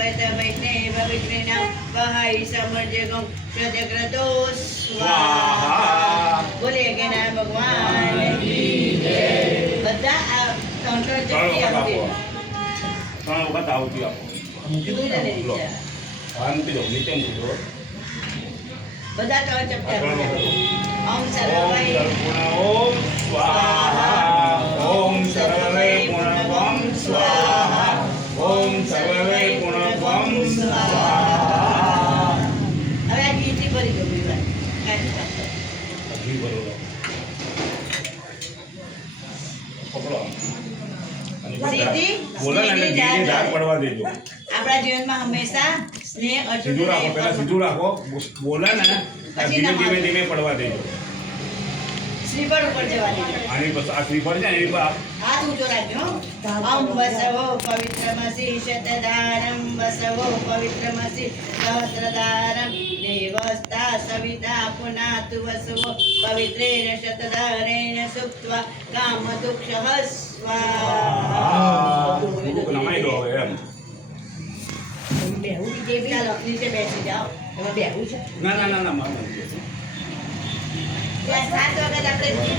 स्थापयत वैष्णव विघ्नेन वहाई समर्जगम प्रजग्रतो स्वाहा बोले के नाम भगवान બધા આ ત્રણ જગ્યાએ આવતી ત્રણ વખત આવતી આપો મૂકી દો નીચે મૂકી દો બધા ત્રણ ચપ્પા ઓમ સર્વૈ ઓમ સ્વાહા ઓમ સર્વે પૂર્ણવમ સ્વાહા ઓમ સર્વે પૂર્ણવમ સ્વાહા હવે આ ગીતી ભરી દો બીજી ઘી ભરો પકડો સીધી બોલો ને ઘીની ધાર પડવા દેજો આપણા જીવનમાં હંમેશા સ્નેહ સીધું રાખો પહેલા સીધું રાખો બોલે ને ધીમે ધીમે ધીમે પડવા દેજો શ્રીફળ ઉપર જવા દેજો આની પછી આ શ્રીફળ છે ને એની પર હાથ ઊંચો રાખજો ઓમ વસવો પવિત્રમસી શતદારમ વસવો પવિત્રમસી સહસ્રદારમ દેવસ્તા સવિતા પુનાતુ વસવો પવિત્રેણ શતદારેણ સુક્ત્વા કામ દુઃખ સ્વાહા નમાઈ દો હવે એમ બેહું જે બી ચાલો નીચે બેસી જાઓ એમાં બેહું છે ના મારું ત્યાં 7 વખત આપણે